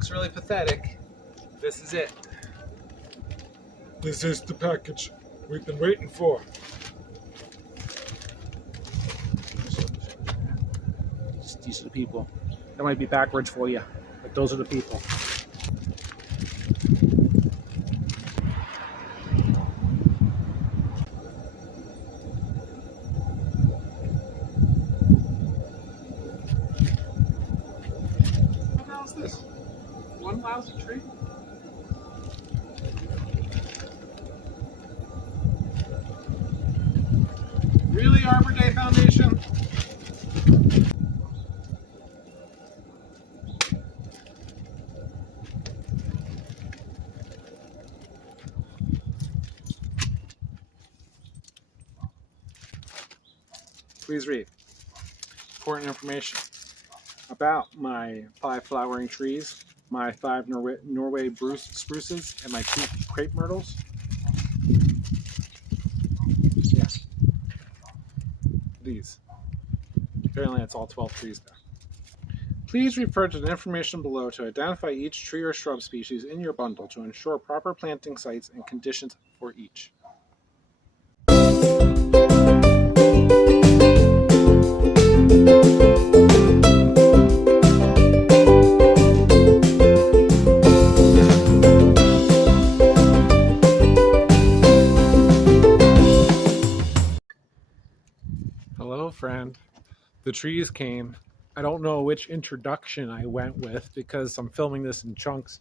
looks really pathetic. This is it. This is the package we've been waiting for. These are the people. That might be backwards for you, but those are the people. What the hell is this? One lousy tree? Really, Arbor Day Foundation? Please read. Important information about my 5 flowering trees, my 5 Norway spruces, and my 2 crepe myrtles. Yeah. These. Apparently that's all 12 trees there. Please refer to the information below to identify each tree or shrub species in your bundle to ensure proper planting sites and conditions for each. Hello, friend. The trees came. I don't know which introduction I went with because I'm filming this in chunks.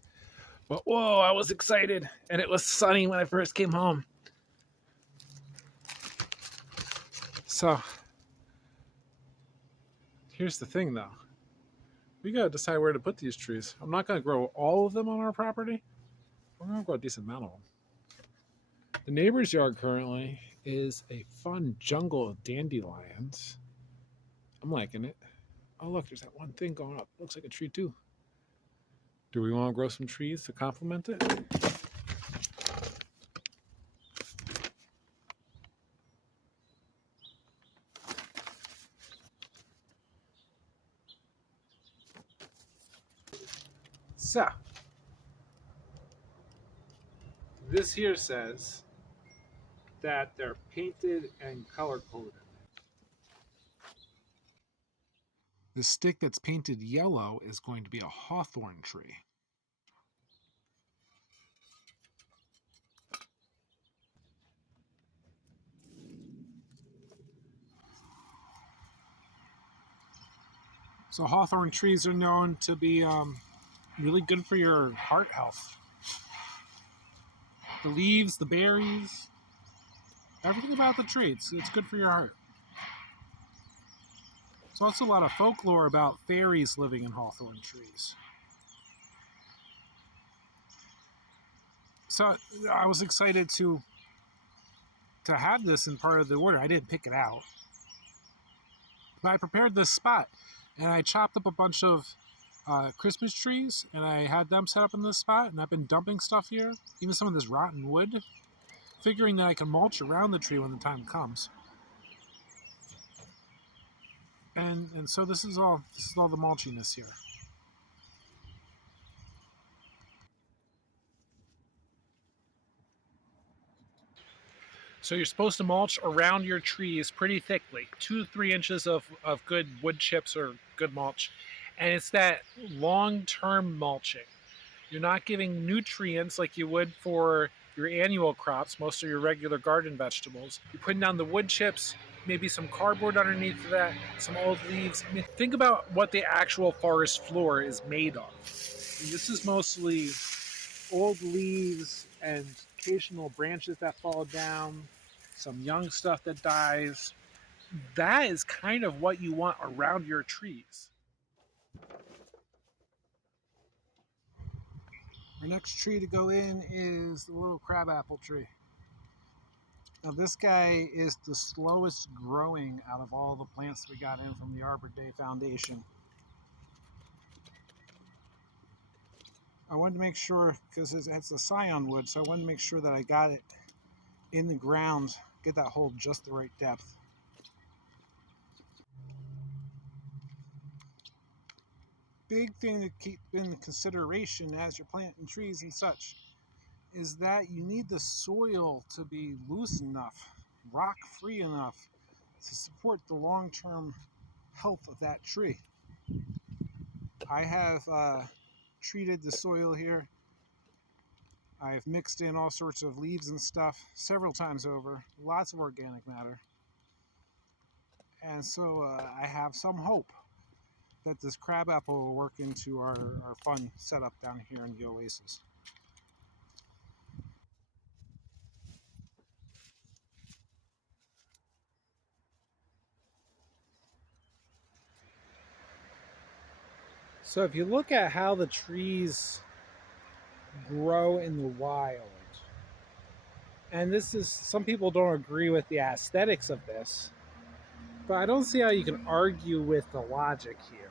But whoa, I was excited. And it was sunny when I first came home. So, here's the thing though. We gotta decide where to put these trees. I'm not gonna grow all of them on our property. I'm gonna grow a decent amount of them. The neighbor's yard currently is a fun jungle of dandelions. I'm liking it. Oh look, there's that one thing going up. Looks like a tree too. Do we want to grow some trees to complement it? So, this here says that they're painted and color coded. The stick that's painted yellow is going to be a hawthorn tree. So hawthorn trees are known to be really good for your heart health. The leaves, the berries, everything about the tree, it's good for your heart. There's also a lot of folklore about fairies living in hawthorn trees. So I was excited to have this in part of the order. I didn't pick it out. But I prepared this spot and I chopped up a bunch of Christmas trees and I had them set up in this spot, and I've been dumping stuff here, even some of this rotten wood, figuring that I can mulch around the tree when the time comes. And so this is all the mulchiness here. So you're supposed to mulch around your trees pretty thickly, 2 to 3 inches of good wood chips or good mulch. And it's that long-term mulching. You're not giving nutrients like you would for your annual crops, most of your regular garden vegetables. You're putting down the wood chips, maybe some cardboard underneath that, some old leaves. I mean, think about what the actual forest floor is made of. And this is mostly old leaves and occasional branches that fall down, some young stuff that dies. That is kind of what you want around your trees. Our next tree to go in is the little crabapple tree. Now this guy is the slowest growing out of all the plants we got in from the Arbor Day Foundation. I wanted to make sure, because it's a scion wood, so I wanted to make sure that I got it in the ground, get that hole just the right depth. big thing to keep in consideration as you're planting trees and such is that you need the soil to be loose enough, rock free enough to support the long-term health of that tree. I have treated the soil here. I've mixed in all sorts of leaves and stuff several times over, lots of organic matter. And so I have some hope that this crabapple will work into our fun setup down here in the oasis. So if you look at how the trees grow in the wild, and this is, some people don't agree with the aesthetics of this, but I don't see how you can argue with the logic here.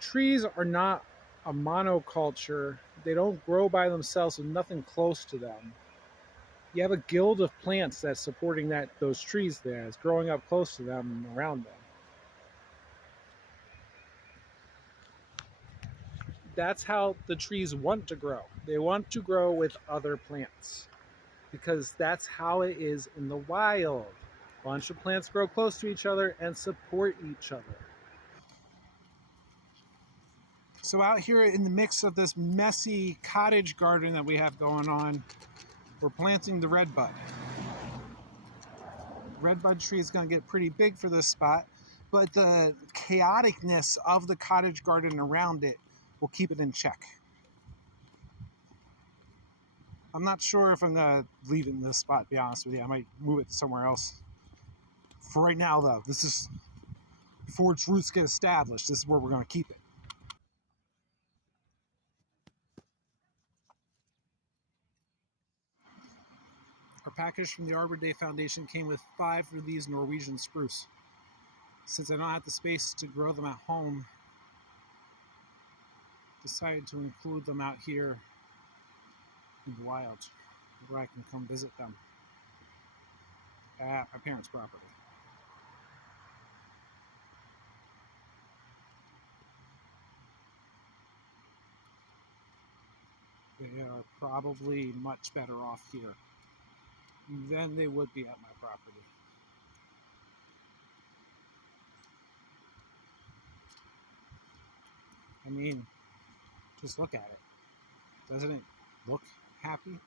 Trees are not a monoculture. They don't grow by themselves with nothing close to them. You have a guild of plants that's supporting those trees there. It's growing up close to them and around them. That's how the trees want to grow. They want to grow with other plants because that's how it is in the wild. A bunch of plants grow close to each other and support each other. So out here in the mix of this messy cottage garden that we have going on, we're planting the redbud. Redbud tree is going to get pretty big for this spot, but the chaoticness of the cottage garden around it will keep it in check. I'm not sure if I'm going to leave it in this spot, to be honest with you. I might move it somewhere else. For right now, though, this is, before its roots get established, this is where we're going to keep it. Our package from the Arbor Day Foundation came with 5 of these Norwegian spruce. Since I don't have the space to grow them at home, decided to include them out here in the wild, where I can come visit them at my parents' property. They are probably much better off here than they would be at my property. I mean, just look at it. Doesn't it look happy?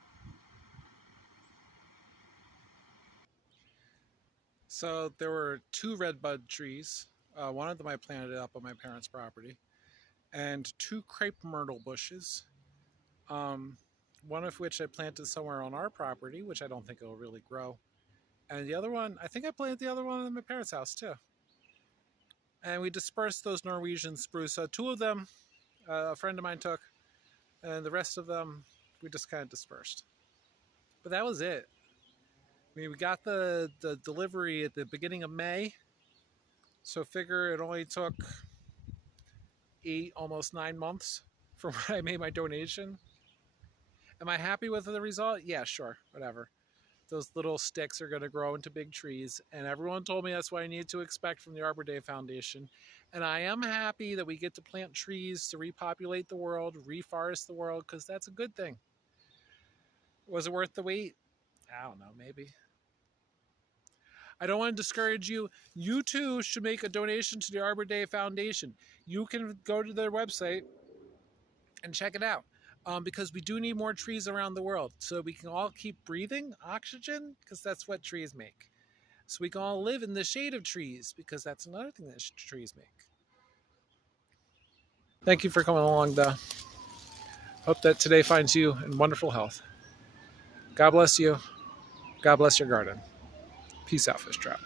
So there were 2 redbud trees. One of them I planted up on my parents' property, and 2 crepe myrtle bushes. One of which I planted somewhere on our property, which I don't think it will really grow. And the other one, I think I planted the other one in my parents' house too. And we dispersed those Norwegian spruce. 2 of them, a friend of mine took, and the rest of them, we just kind of dispersed. But that was it. I mean, we got the delivery at the beginning of May. So figure it only took 8, almost 9 months from when I made my donation. Am I happy with the result? Yeah, sure, whatever. Those little sticks are going to grow into big trees, and everyone told me that's what I need to expect from the Arbor Day Foundation. And I am happy that we get to plant trees to repopulate the world, reforest the world, because that's a good thing. Was it worth the wait? I don't know, maybe. I don't want to discourage you. You too should make a donation to the Arbor Day Foundation. You can go to their website and check it out. Because we do need more trees around the world so we can all keep breathing oxygen, because that's what trees make. So we can all live in the shade of trees, because that's another thing that trees make. Thank you for coming along, though. Hope that today finds you in wonderful health. God bless you. God bless your garden. Peace out, Fish Trap.